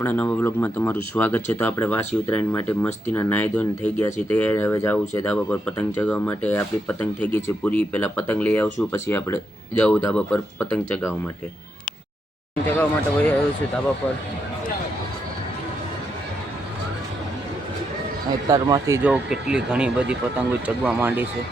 આપણા નવા વ્લોગમાં તમારું સ્વાગત છે। તો આપણે વાસી ઉત્તરાયણ માટે મસ્તીના નાહી ધોઈને થઈ ગયા છીએ તૈયાર। હવે જવું છે ધાબા પર પતંગ ચગાવવા માટે। આપણી પતંગ થઈ ગઈ છે પૂરી। પહેલાં પતંગ લઈ આવશું, પછી આપણે જવું ધાબા પર પતંગ ચગાવવા માટે। પતંગ ચગાવવા માટે વહી આવ્યું છે ધાબા પર। અત્યારમાંથી જો કેટલી ઘણી બધી પતંગો ચગવા માંડી છે।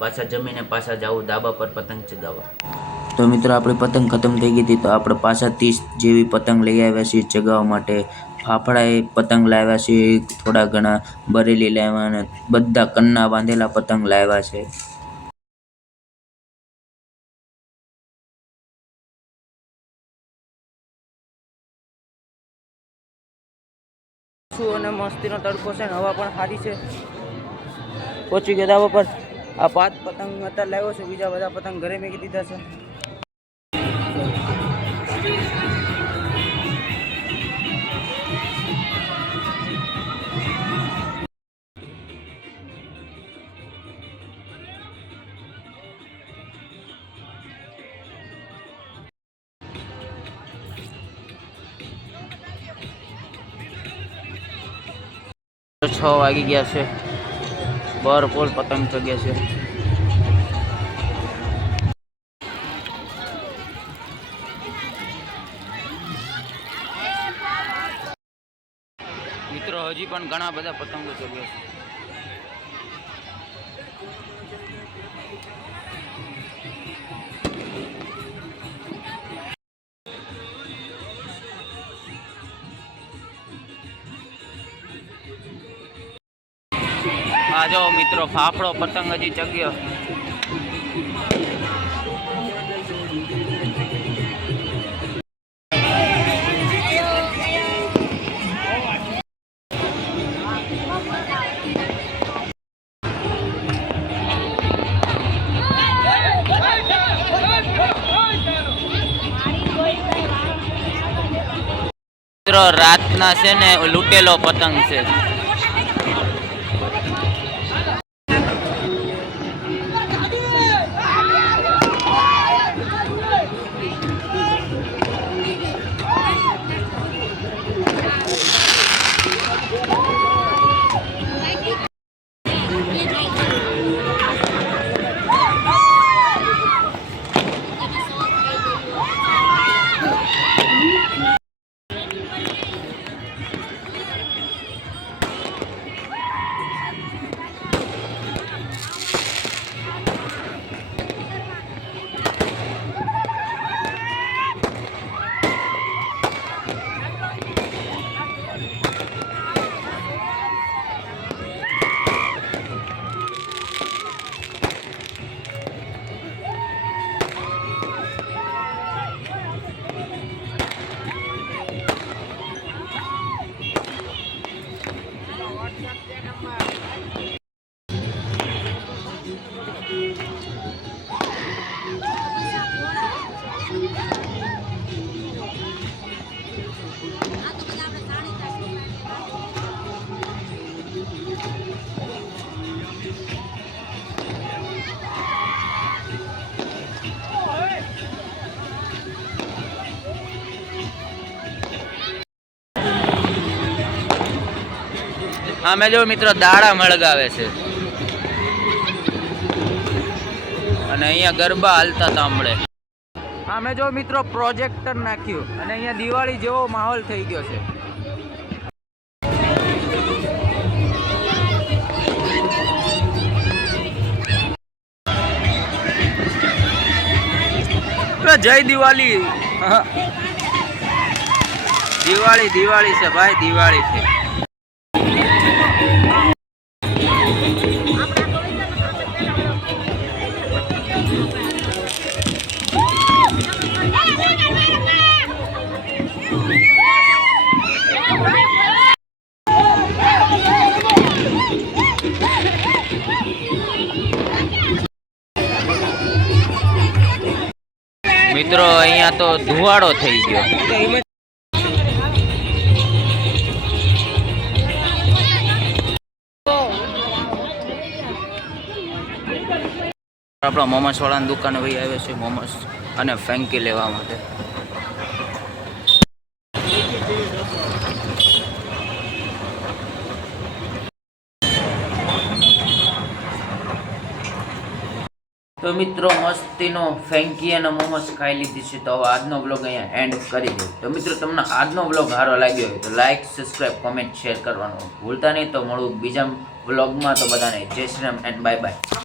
પાછા જમીને પાછા જાવું ધાબા પર પતંગ ચગાવવા। તો મિત્રો આપણી પતંગ ખતમ થઈ ગઈ હતી, તો આપણે પાછા 30 જેવી પતંગ લઈ આવ્યા છીએ ચગાવવા માટે। ફાફડા એક પતંગ લાવ્યા છે, થોડા ઘણા બરેલી લાવ્યા અને બધા કન્ના બાંધેલા પતંગ લાવ્યા છે। અને મસ્તીનો તડકો છે ને હવા પણ સારી છે। પહોંચી ગયા ધાબા પર। આ 5 પતંગ અત્યારે લાવ્યો છે, બીજા બધા પતંગ ઘરે મેકી દીધા છે। તો 6 વાગી ગયા છે, ભરપૂર પતંગ ચગ્યા છે। મિત્રો હજી પણ ઘણા બધા પતંગો ચગ્યા છે। આ જો મિત્રો ફાફડો પતંગ હજી ચગ્યો। મિત્રો રાતના છે ને લૂંટેલો પતંગ છે। અમે જો મિત્રો દાડા મળગાવે છે। અને અહીંયા ગરબા હાલતા હતા હમણે. અમે જો મિત્રો પ્રોજેક્ટર નાખ્યું અને અહીંયા દિવાળી જેવો માહોલ થઈ ગયો છે. જય દિવાળી. દિવાળી દિવાળી છે ભાઈ, દિવાળી છે. મિત્રો અહીંયા તો ધુવાડો થઈ ગયો. આપણા મોમોસ વાળાની દુકાને ભાઈ આવે છે મોમોસ અને ફેંકી લેવા માટે. તો મિત્રો મસ્તીનો ફેંકી અને મોમોસ ખાઈ લીધી છે. તો હવે આજનો બ્લોગ અહીંયા એન્ડ કરી દઉં. તો મિત્રો તમને આજનો બ્લોગ સારો લાગ્યો હોય તો લાઇક, સબસ્ક્રાઈબ, કોમેન્ટ, શેર કરવાનું ભૂલતા નહીં. તો મળું બીજા બ્લોગમાં. તો બધાને જય Shri Ram and bye bye.